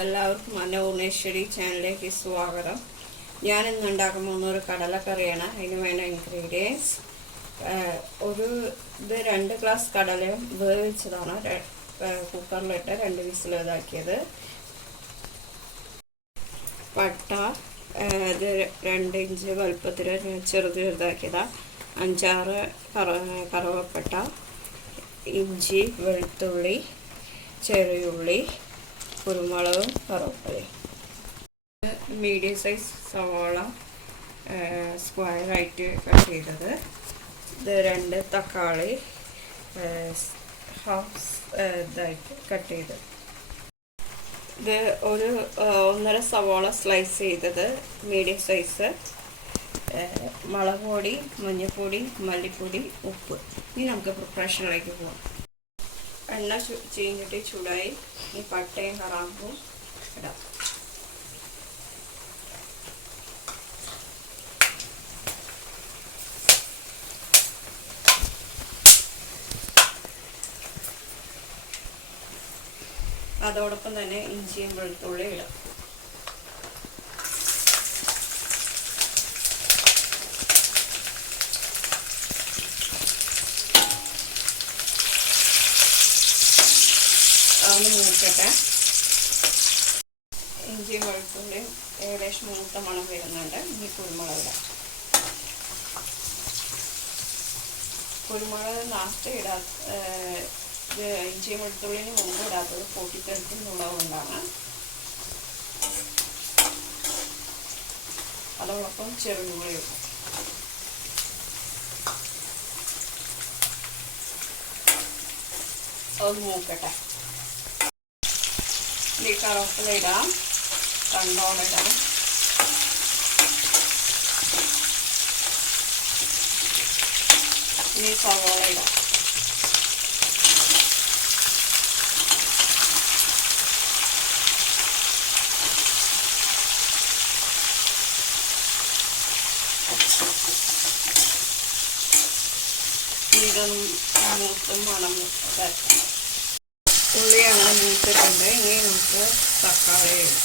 എല്ലാവർക്കും അന്നപൂർണേശ്വരി ചാനലിലേക്ക് സ്വാഗതം. ഞാനിന്ന് ഉണ്ടാക്കാൻ പോകുന്ന ഒരു കടലക്കറിയാണ്. അതിന് വേണ്ട ഇൻഗ്രീഡിയൻസ് ഇത് 2 ഗ്ലാസ് കടലയും വേവിച്ചതാണ്. കുക്കറിലിട്ട് 2 വിസിൽ ഇതാക്കിയത്. പട്ട ഇത് 2 ഇഞ്ച് വലുപ്പത്തിൽ ചെറുതാക്കിയതാണ്. 5-6 കറുവപ്പട്ട, ഇഞ്ചി, വെളുത്തുള്ളി, ചെറിയുള്ളി, കുരുമുളകും കറുവപ്പട്ടയും. മീഡിയം സൈസ് സവാള സ്ക്വയറായിട്ട് കട്ട് ചെയ്തത്. ഇത് 2 തക്കാളി ഹാഫ് ഇതായിട്ട് കട്ട് ചെയ്തത്. ഇത് ഒരു 1.5 സവാള സ്ലൈസ് ചെയ്തത് മീഡിയം സൈസ്. മുളക് പൊടി, മഞ്ഞൾപ്പൊടി, മല്ലിപ്പൊടി, ഉപ്പ്. ഇനി നമുക്ക് പ്രിപ്പറേഷനിലേക്ക് പോകാം. എണ്ണ ചീഞ്ഞിട്ട് ചൂടായി. ഈ പട്ടയും കറാമ്പും ഇടാം. അതോടൊപ്പം തന്നെ ഇഞ്ചിയും വെളുത്തുള്ളിയും ഇടാം. അതൊന്ന് മൂക്കട്ടെ. ഇഞ്ചിയും വെളുത്തുള്ളിയും ഏകദേശം മൂത്ത മണം വരുന്നുണ്ട്. ഇനി കുരുമുളക് ഇടാം. കുരുമുളക് ലാസ്റ്റ് ഇഞ്ചിയും വെളുത്തുള്ളിന് മുമ്പ് ഇടാത്തത് പൊട്ടിത്തെറിക്കുന്നുള്ളതുകൊണ്ടാണ്. അതോടൊപ്പം ചെറുപുളി ഇടും. അത് മൂക്കട്ടെ. ഈ കറുവപ്പല ഇടാം, കണ്ടോളിടാം. ഇനി സവാള ഇടാം. ഇതൊന്നും മൂത്തും മണം ഇതാക്കണം. ഉള്ളി അങ്ങനെ മൂത്തിട്ടുണ്ട്. ഇനി നമുക്ക് തക്കാളി ഇടാം.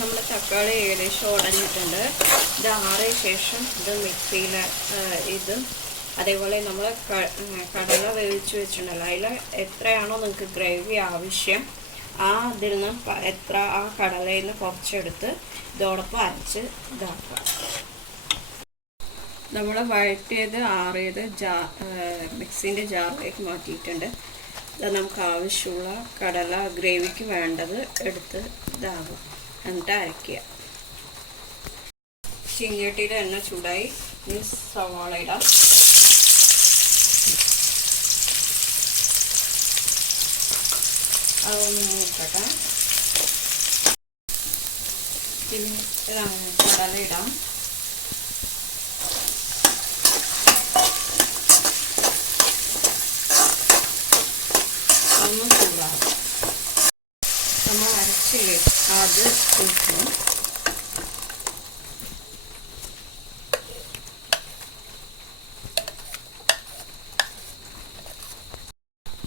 നമ്മുടെ തക്കാളി ഏകദേശം ഉടഞ്ഞിട്ടുണ്ട്. ഇത് ആറിയ ശേഷം ഇത് മിക്സിയിൽ ഇതും അതേപോലെ നമ്മൾ കടല വേവിച്ച് വെച്ചിട്ടുണ്ടല്ലോ, അതിൽ എത്രയാണോ നിങ്ങൾക്ക് ഗ്രേവി ആവശ്യം അതിൽ നിന്ന് എത്ര ആ കടലയിൽ നിന്ന് കുറച്ചെടുത്ത് ഇതോടൊപ്പം അരച്ച് ഇതാക്കാം. നമ്മൾ വഴറ്റിയത് ആറിയത് മിക്സിൻ്റെ ജാറിലേക്ക് മാറ്റിയിട്ടുണ്ട്. ഇത് നമുക്ക് ആവശ്യമുള്ള കടല ഗ്രേവിക്ക് വേണ്ടത് എടുത്ത് ഇതാകും. എന്നിട്ട് അരയ്ക്കുക. ചീഞ്ചട്ടിയുടെ എണ്ണ ചൂടായി. ഇനി സവാള ഇടാം. അതൊന്ന് മൂക്കട്ടെ. പിന്നെ കടല ഇടാം. ഒന്ന് ചൂടാകും. നമ്മൾ അരച്ചില്ലേ അത് കൂട്ടണം.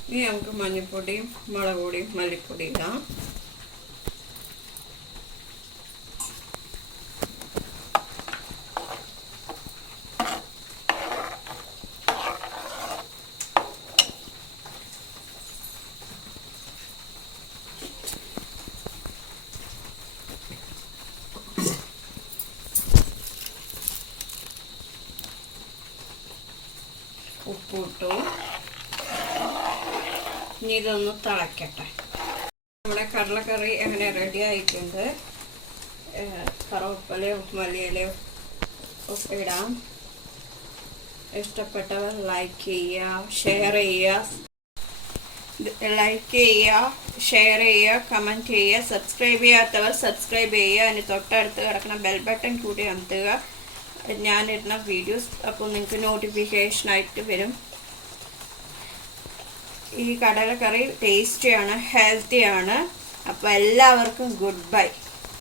ഇനി നമുക്ക് മഞ്ഞൾപ്പൊടിയും മുളക് പൊടിയും മല്ലിപ്പൊടി ഇടാം. ഉപ്പിട്ടു. ഇനി ഇതൊന്ന് തിളക്കട്ടെ. നമ്മുടെ കടലക്കറി അങ്ങനെ റെഡി ആയിട്ടുണ്ട്. കറുവപ്പലയോ മല്ലിയിലയോ ഒക്കെ ഇടാം. ഇഷ്ടപ്പെട്ടവർ ലൈക്ക് ചെയ്യുക, ഷെയർ ചെയ്യുക, കമൻറ്റ് ചെയ്യുക. സബ്സ്ക്രൈബ് ചെയ്യാത്തവർ സബ്സ്ക്രൈബ് ചെയ്യുക. അതിന് തൊട്ടടുത്ത് കിടക്കുന്ന ബെൽ ബട്ടൺ കൂടി അമർത്തുക. ഞാനിടുന്ന വീഡിയോസ് അപ്പോൾ നിങ്ങൾക്ക് നോട്ടിഫിക്കേഷനായിട്ട് വരും. ഈ കടലക്കറി ടേസ്റ്റിയാണ്, ഹെൽത്തിയാണ്. അപ്പോൾ എല്ലാവർക്കും ഗുഡ് ബൈ.